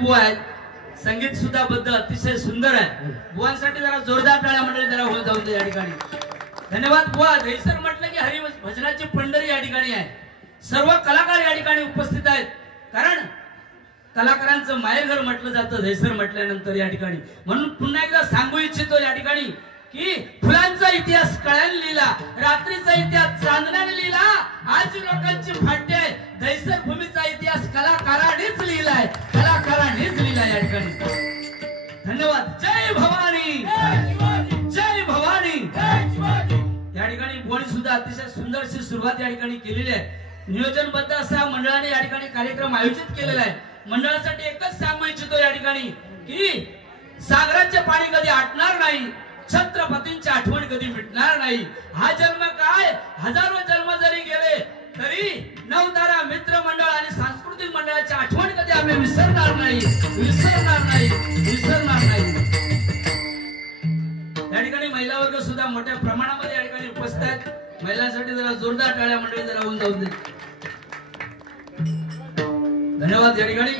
बुवा आहेत, संगीत सुद्धा बद्दल अतिशय सुंदर आहे. बुवांसाठी जरा जोरदार टाळ्या मंडळी जरा होत जाऊन दे या ठिकाणी. धन्यवाद बुवा. दहिसर म्हटलं की हरी भजनाची पंढरी या ठिकाणी आहे. सर्व कलाकार या ठिकाणी उपस्थित आहेत. कारण कलाकारांचं माहेरघर म्हटलं जातं दहिसर म्हटल्यानंतर या ठिकाणी. म्हणून पुन्हा एकदा सांगू इच्छितो या ठिकाणी की फुलांचा इतिहास कळ्याने लिहिला, रात्रीचा इतिहास चांदण्याने लिहिला, आज लोकांची फाटे आहे. दहिसर भूमीचा इतिहास कलाकारांनीच लिहिलाय, कलाकारांनीच लिहिलाय या ठिकाणी. धन्यवाद. जय भवानी, जय भवानी. या ठिकाणी बुवानी सुद्धा अतिशय सुंदरशी सुरुवात या ठिकाणी केलेली आहे. नियोजनबद्ध असा मंडळाने या ठिकाणी कार्यक्रम आयोजित केलेला आहे. मंडळासाठी एकच सांगू इच्छितो या ठिकाणी की सागराचे पाणी कधी आटणार नाही, छत्रपतींची आठवण कधी मिटणार नाही. हा जन्म काय, हजारो जन्म जरी गेले तरी नवतारा मित्र मंडळ आणि सांस्कृतिक मंडळाची आठवण कधी आम्ही विसरणार नाही, विसरणार नाही, विसरणार नाही. या ठिकाणी महिला वर्ग सुद्धा मोठ्या प्रमाणामध्ये या ठिकाणी उपस्थित आहेत. महिलांसाठी जरा जोरदार टाळ्या मंडळी जरा होऊन जाऊन दे. धन्यवाद. या ठिकाणी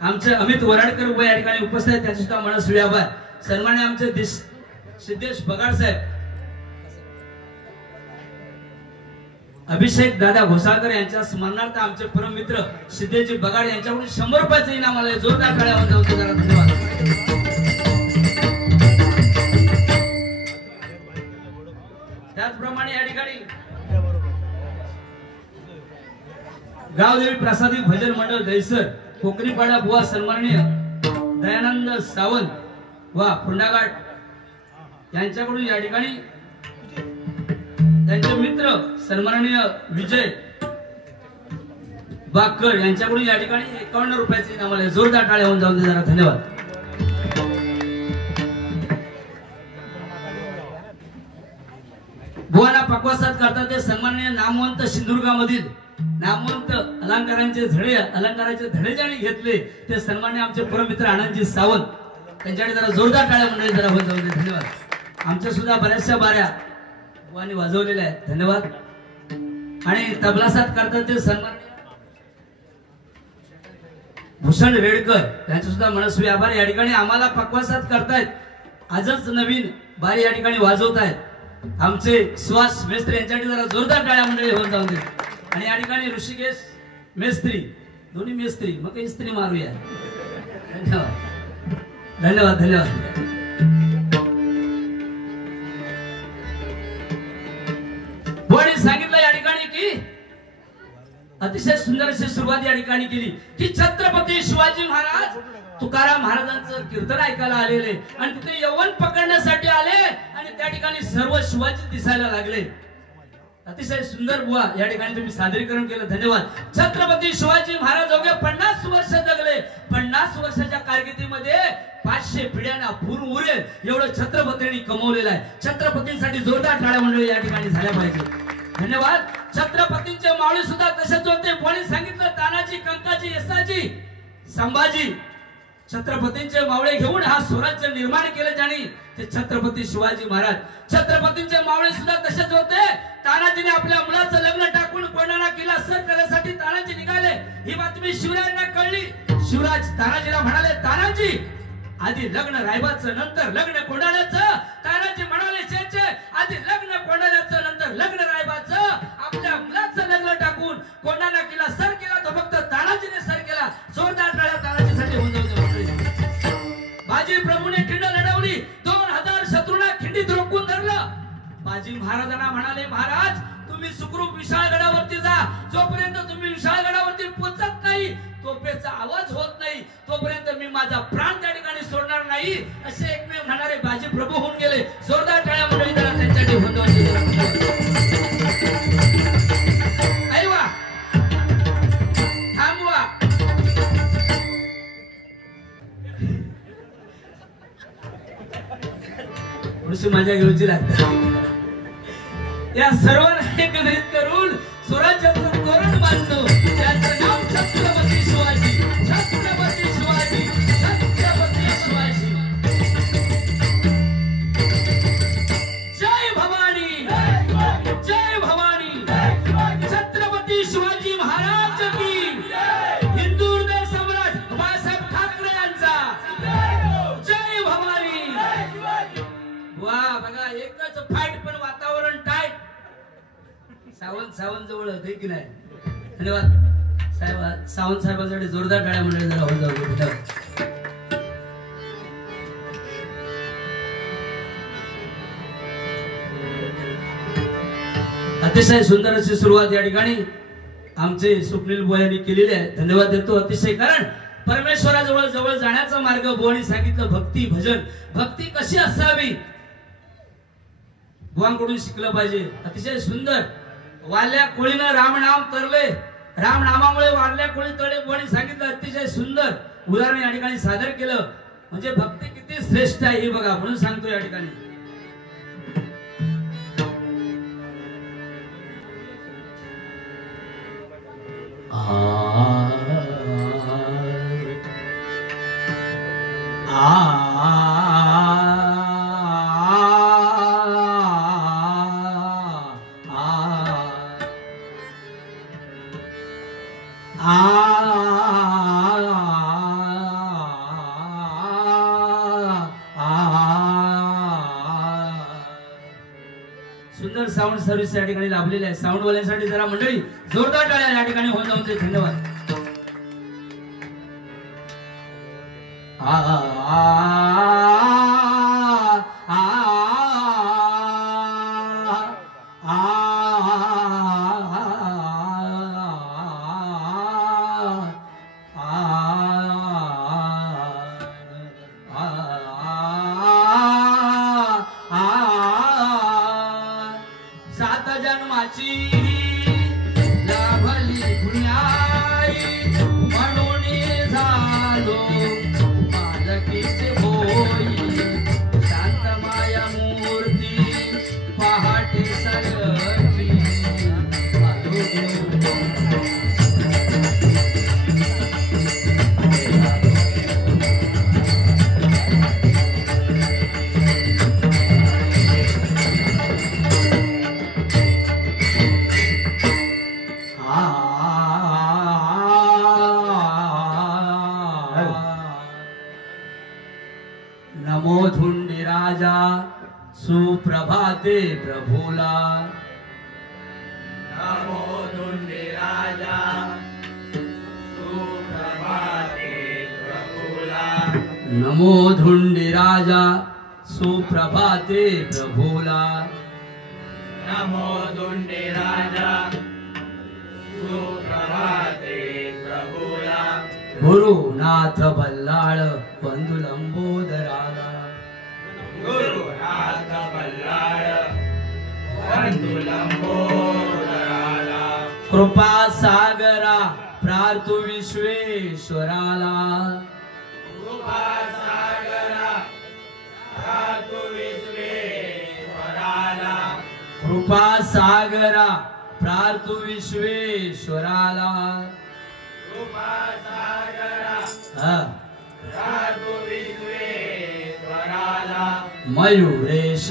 आमचे अमित वराडकर उभे या ठिकाणी उपस्थित आहेत, त्यांचे सुद्धा मनस्वी आभार. सन्मान्य आमचे सिद्धेश बगाड साहेब, अभिषेक दादा घोसाळकर यांच्या स्मरणार्थ आमचे परम मित्र सिद्धेशजी बगाड यांच्याकडून 100 रुपयाचं इनाम आलंय. जोरदार टाळ्या होऊन जाऊन जरा. धन्यवाद. त्याचप्रमाणे या ठिकाणी गावदेवी प्रासादिक भजन मंडळ दहिसर कोकणी पाडा बुवा सन्माननीय दयानंद सावंत वा फुंडाघाट यांच्याकडून या ठिकाणी त्यांचे मित्र सन्माननीय विजय बाकर यांच्याकडून या ठिकाणी 51 रुपयाचे इनाम आले. जोरदार टाळ्या होऊन जाऊन दे जरा. धन्यवाद. बुवाना पक्वासात करतात ते सन्माननीय नामवंत सिंधुदुर्गामधील नामवंत अलंकारांचे धडे ज्यांनी घेतले ते सन्माननीय आमचे परममित्र आनंदजी सावंत, त्यांच्याकडे जरा जोरदार टाळ्या मंडळी जरा होऊन जाऊन दे. धन्यवाद. आमच्या सुद्धा बऱ्याचशा बाऱ्या बुवांनी वाजवलेल्या आहेत. धन्यवाद. आणि तबलासात करतात ते सन्माननीय भूषण रेडकर, त्यांचे सुद्धा मनस्वी आभार. या ठिकाणी आम्हाला पक्वासात करतायत, आजच नवीन बारी या ठिकाणी वाजवतायत आमचे सुहास मेस्त्री, यांच्यासाठी जरा जोरदार टाळ्या मंडळी होऊन जाऊन दे. आणि या ठिकाणी ऋषिकेश मेस्त्री, दोन्ही मेस्त्री, मग काही स्त्री मारूया. धन्यवाद. धन्यवाद. धन्यवाद. बुवानी सांगितलं या ठिकाणी की अतिशय सुंदर अशी सुरुवात या ठिकाणी केली की छत्रपती शिवाजी महाराज तुकाराम महाराजांचं कीर्तन ऐकायला आलेले आणि तिथे यवन पकडण्यासाठी आले आणि त्या ठिकाणी सर्व शिवाजी दिसायला लागले. अतिशय सुंदर बुवा या ठिकाणी तुम्ही सादरीकरण केलं. धन्यवाद. छत्रपती शिवाजी महाराज अवघे 50 वर्ष जगले. 50 वर्षाच्या कारकिर्दीमध्ये 500 पिढ्यांना पूर्ण उरेल एवढं छत्रपतींनी कमवलेलं आहे. छत्रपतींसाठी जोरदार टाळ्या मंडळी या ठिकाणी झाल्या पाहिजे. धन्यवाद. छत्रपतींचे मावळे सुद्धा तसेच होते. कोणी सांगितलं तानाजी, कंकाजी, यसाजी, संभाजी छत्रपतींचे मावळे घेऊन हा स्वराज्य निर्माण केलं ज्यांनी ते छत्रपती शिवाजी महाराज. छत्रपतींचे मावळे सुद्धा तसेच होते. तानाजीने आपल्या मुलाचं लग्न टाकून कोंढाणा किल्ला सर करण्यासाठी तानाजी निघाले. ही बातमी शिवरायांना कळली. शिवराज तानाजीला म्हणाले, तानाजी आधी लग्न रायबाचं नंतर लग्न कोंढाण्याचं. तानाजी म्हणाले, छे आधी लग्न कोंढाण्याचं नंतर लग्न रायबाचं. आपल्या मुलाचं लग्न टाकून कोंढाणा किल्ला सर केला तो फक्त तानाजीने सर केला. जोरदार टाळ्या तानाजीसाठी होऊन जाऊ. बाजी प्रभूने खिंड लढवली. 2000 शत्रूंना खिंडीत रोखून धरलं. बाजी महाराजांना म्हणाले, महाराज तुम्ही सुखरूप विशाळगडावरती जा. जोपर्यंत तुम्ही विशाळगडावरती पोहोचत नाही, तोफेचा आवाज होत नाही, तोपर्यंत मी माझा प्राण त्या ठिकाणी सोडणार नाही. असे एकमेव म्हणणारे बाजी प्रभू होऊन गेले. जोरदार टाळ्या मंडळी जरा त्यांच्यासाठी होऊन ऐवा थांबवा. थोडीशी मजा घेऊची लागते. या सर्वांना एकत्रित करून स्वराज्याचं तोरण बांधतो. त्याचं नाव छत्रपती शिवाजी. छत्रपती शिवाजी. छत्रपती शिवाजी. जय भवानी. जय भवानी. छत्रपती शिवाजी महाराज की. हिंदू हृदय सम्राट सावंत जवळ होते की नाही. धन्यवाद साहेब. सावंत साहेबांसाठी जोरदार टाळ्या मंडळी जरा होऊन जाऊ. अतिशय सुंदर अशी सुरुवात या ठिकाणी आमचे स्वप्नील बुवा यांनी केलेली आहे. धन्यवाद देतो अतिशय. कारण परमेश्वराजवळ जवळ जाण्याचा मार्ग बुवांनी सांगितलं भक्ती भजन. भक्ती कशी असावी बुवांकडून शिकलं पाहिजे. अतिशय सुंदर. वाल्या कोळीनं रामनाम तरले, राम नामामुळे वारल्या कोळी तळे बुवांनी सांगितलं. अतिशय सुंदर उदाहरण या ठिकाणी सादर केलं. म्हणजे भक्ती किती श्रेष्ठ आहे हे बघा. म्हणून सांगतो या ठिकाणी सुंदर साऊंड सर्व्हिस या ठिकाणी लाभलेली आहे. साऊंड वाल्यांसाठी जरा मंडळी जोरदार टाळ्या या ठिकाणी होऊन जाऊन. धन्यवाद. सात जन्माची लाभली पुण्याई म्हणून झालो पालकीचे भोई. शांत माया मूर्ती पहाटे सगळी नमो धुंडी राजा सुप्रभाते प्रभुला. नमो धुंडी राजा सुप्रभाते प्रभुला. नमो धुंडी राजा सुप्रभाते प्रभुला. नमो धुंडी राजा सुप्रभाते प्रभुला. गुरुनाथ बल्लाळ बंधू लंबोदराला. गुरुनाथ बल्लाळ बंधू लंबोदराला. कृपा सागरा प्रार्थू विश्वेश्वराला. कृपा सागरा प्रार्थू विश्वेश्वराला. कृपा सागरा प्रार्थू विश्वेश्वराला. कृपा सागरा प्रार्थू विश्वेश्वराला. मयुरेश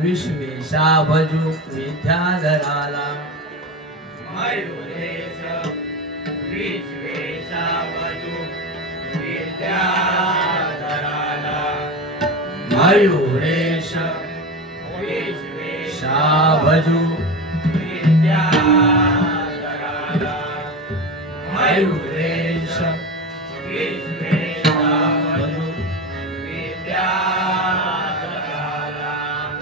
विश्वेशा भजू विद्याधराला. मयुरेश विश्वेशा भजू विद्याधराला. मयुरेश विश्वेशा भजू विद्याधराला. मयुरेश विश्वेशा भजू विद्याधराला.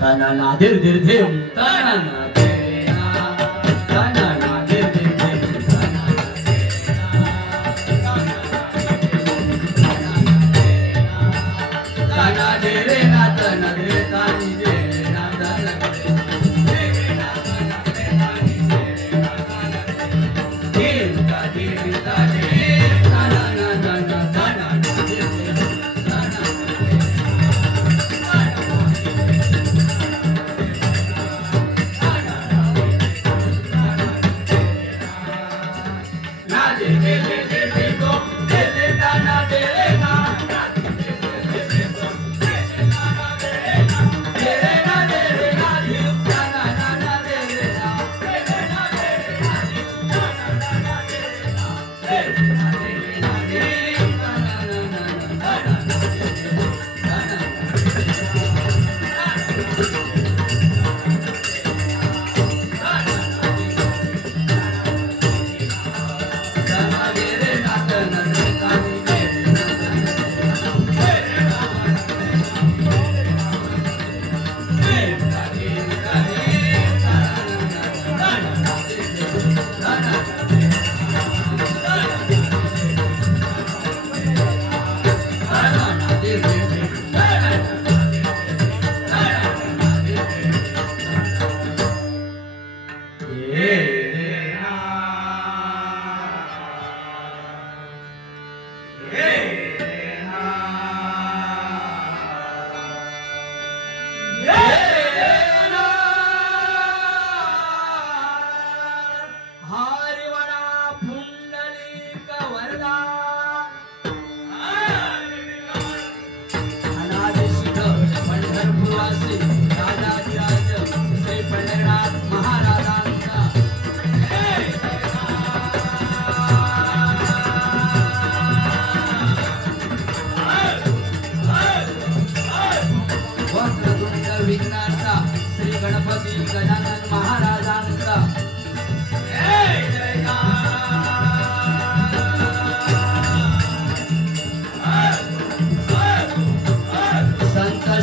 तना नादिर दिर धिम तना नादेना तना नादिर दिर धिम तना नादेना तना देरे ना तना दे तानी दे ना तना दे ना तना दे तानी दे ना तना दे ता दे ता दे तना ना तना तना नादिर धिम तना Yeah.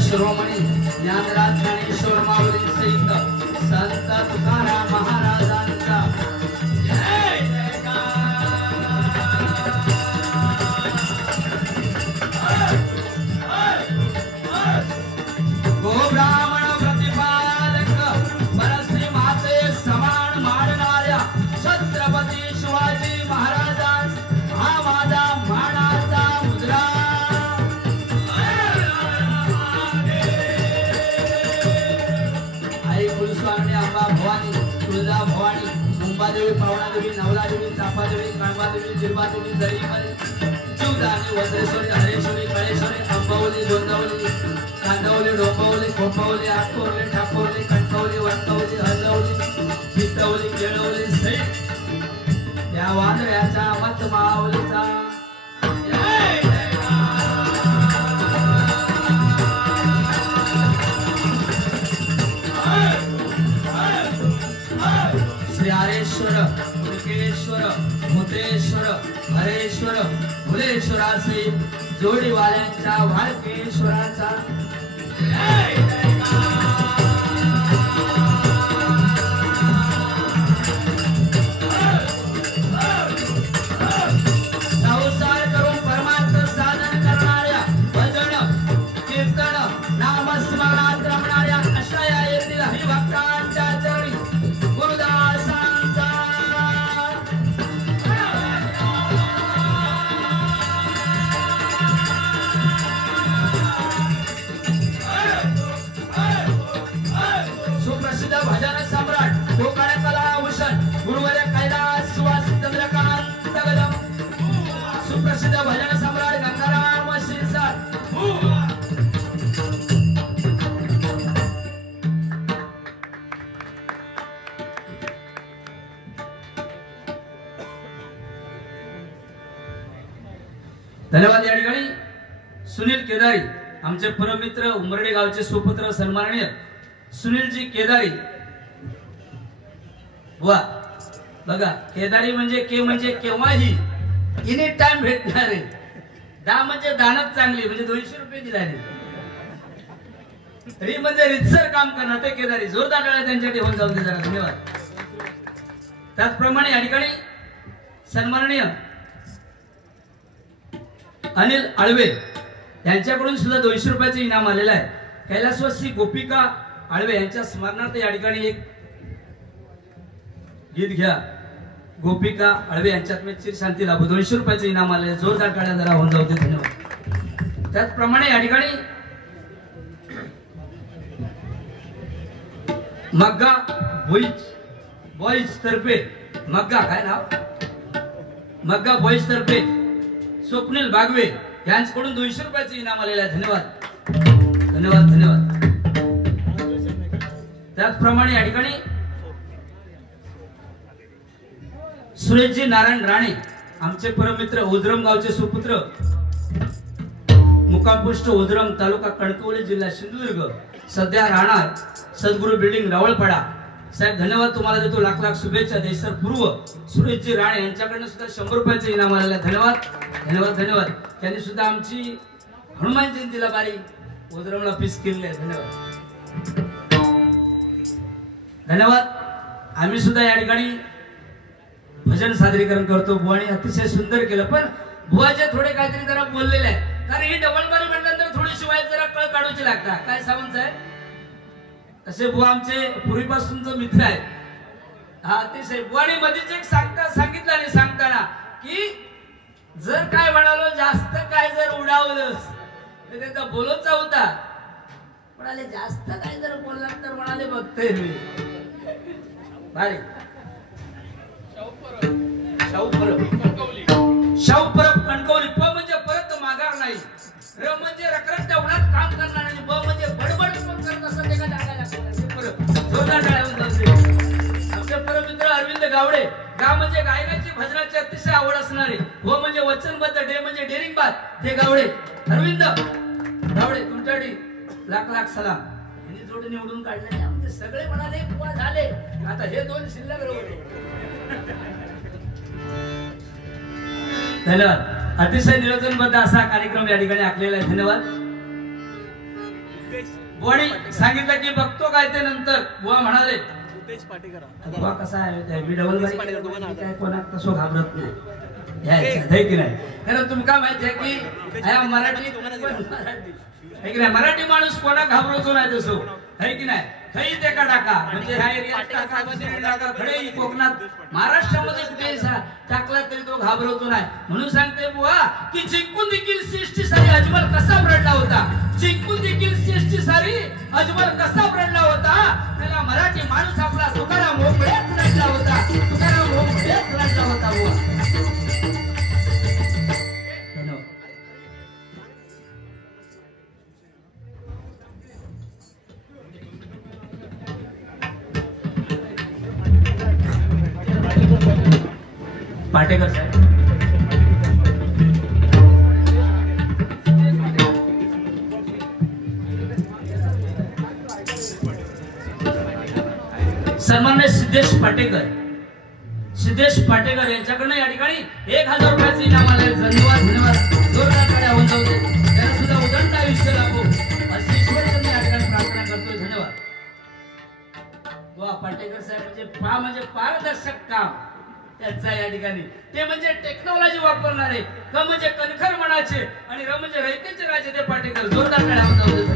शिरोमणी ज्ञानराज ज्ञानेश्वर माऊली सहित संत तुकाराम महाराजांचा जय गो ब्राह्मण प्रतिपादक परश्री माते समान मानणाऱ्या छत्रपती शिवाजी महाराजांस हा माझा मानाचा मुद्रा आई कुलस्वामी अंबा भवानी तुळजा भवानी मुंबादेवी पावणादेवी नवलादेवी चाफादेवी कणबादेवी जिरबादेवी जळीमली जीवदानी वज्रेश्वरी हरेश्वरी कळेश्वरी अंबावली दोंदावली कांदावली डोंबावली खोपावली आकोरली ठाकोरली कणकवली वणकवली हलवली पितवली केळवली सहित या वादळ्याचा मत मावलीचा श्री हरेश्वर मुकेश्वर मुतेश्वर हरेश्वर फुलेश्वराचे जोडीवाल्यांच्या वाळकेश्वराचा संसार करून परमार्थ साधन करणाऱ्या भजन कीर्तन नामस्मरणात रमणाऱ्या अशा या येथील हरिभक्तांच्या चरणी गुरुदासांचा सुप्रसिद्ध भजन सम्राट कोकण कलाभूषण गुरुवर्य कैलास सुवास चंद्रकांत कदम सुप्रसिद्ध भजन सम्राट गंगाराम शिरसाट धन्यवाद। या ठिकाणी सुनील केदारी आमचे परमित्र उमरडे गावचे सुपुत्र सन्माननीय सुनीलजी केदारी वा बघा केदारी म्हणजे केव्हाही एनी टाइम भेटणारे दा म्हणजे दानच चांगली म्हणजे 200 रुपये दिलाय तरी म्हणजे रितसर काम करणार ते केदारी जोरदार टाळ्या त्यांच्यासाठी होऊन जाऊन दे जरा धन्यवाद। त्याचप्रमाणे या ठिकाणी सन्माननीय अनिल आळवे यांच्याकडून सुद्धा 200 रुपयाचे इनाम आलेलं आहे। कैलासवासी गोपिका आळवे यांच्या स्मरणार्थ या ठिकाणी एक गीत घ्या। गोपिका आळवे यांच्यात चिर शांती लाभो 200 रुपयाचे इनाम आले जोरदार टाळ्या जरा होऊन जाऊ दे धन्यवाद। त्याचप्रमाणे या ठिकाणी मग्गा बॉईज तर्फे मग्गा काय नाव मग्गा बॉईज तर्फे स्वप्नील बागवे यांच्याकडून 200 रुपयाचे इनाम आलेले आहे धन्यवाद धन्यवाद धन्यवाद। त्याचप्रमाणे या ठिकाणी सुरेशजी नारायण राणे आमचे परमित्र ओझरम गावचे सुपुत्र मुक्कामपोस्ट ओझरम तालुका कणकवली जिल्हा सिंधुदुर्ग सध्या राहणार सद्गुरु बिल्डिंग रावळपाडा साहेब धन्यवाद तुम्हाला देतो लाख लाख शुभेच्छा। देशर पूर्व सुरेशजी राणे यांच्याकडनं सुद्धा 100 रुपयाचे इनाम आलेले आहे धन्यवाद धन्यवाद धन्यवाद। त्यांनी सुद्धा आमची हनुमान जयंतीला बारी ओझरमला पीस केलेली आहे धन्यवाद धन्यवाद। आम्ही सुद्धा या ठिकाणी भजन सादरीकरण करतो बुवाने अतिशय सुंदर केलं पण बुवाचे थोडे काहीतरी जरा बोललेले आहे कारण ही डबल बारी म्हटल्यानंतर थोडी शिवाय जरा कळ काढूची लागतात काय सावंत साहेब असे बुवा आमचे पूर्वीपासूनचे मित्र आहेत। हा अतिशय बुवाने मध्येच एक सांगितलं आणि सांगताना की जर काय म्हणालो जास्त काय जर उडावलंस तर त्याचा बोलतचा होता म्हणाले जास्त काय जर बोलला तर म्हणाले बघतोय मी भारी शाहू परब कणकवली प म्हणजे परत माघार नाही र म्हणजे रखरख उन्हात काम करणार आणि ब म्हणजे बडबड पण करत असं एका टाकायला जोरदार टाळ्या होऊन आमचे परमित्र अरविंद गावडे गा म्हणजे गायनाची भजनाची अतिशय आवड असणारे हो म्हणजे वचनबद्ध डे म्हणजे डेरिंगबाद हे गावडे अरविंद गावडे तुमच्यासाठी लाख लाख सलाम। यांनी जोडी निवडून काढले आमचे सगळे म्हणाले बुवा झाले आता हे 2 शिल्लक धन्यवाद। अतिशय नियोजनबद्ध असा कार्यक्रम या ठिकाणी आखलेला आहे धन्यवाद बुवानी सांगितलं की बघतो काय ते नंतर. बुवा म्हणाले बुवा कसा आहे मी डबल काय कोणा तसं घाबरत नाही की नाही. कारण तुमका माहिती आहे की मराठी माणूस कोणा घाबरवतो नाही तसो है की नाही. खई ते का टाका म्हणजे ह्या एरियात टाका खडे कोकणात महाराष्ट्रामध्ये कुठे टाकला तरी तो घाबरवतो नाही. म्हणून सांगते बुवा की जिंकून देखील 60 साली अजमल कसा रडला होता. जिंकून देखील 60 साली अजमल कसा रडला होता. त्याला मराठी माणूस आपला तुकाराम मोकळ्यात रडला होता. तुकाराम मोकळ्यात रडला होता बुवा. पाटेकर साहेब सन्माननीय सिद्धेश पाटेकर यांच्याकडनं या ठिकाणी 1000 रुपयाचे इनाम आले. धन्यवाद धन्यवाद. जोरदार टाळ्या होऊन जाऊ दे. त्याला सुद्धा उदंड आयुष्य लाभो अशी ईश्वराकडे या ठिकाणी प्रार्थना करतोय. धन्यवाद. वा पाटेकर साहेब म्हणजे पारदर्शक काम त्याचा या ठिकाणी. ते म्हणजे टेक्नॉलॉजी वापरणारे. क म्हणजे कणखर मनाचे आणि र म्हणजे रयतेचे राजे ते पाटेकर. जोरदार टाळ्या होऊन जाऊ दे.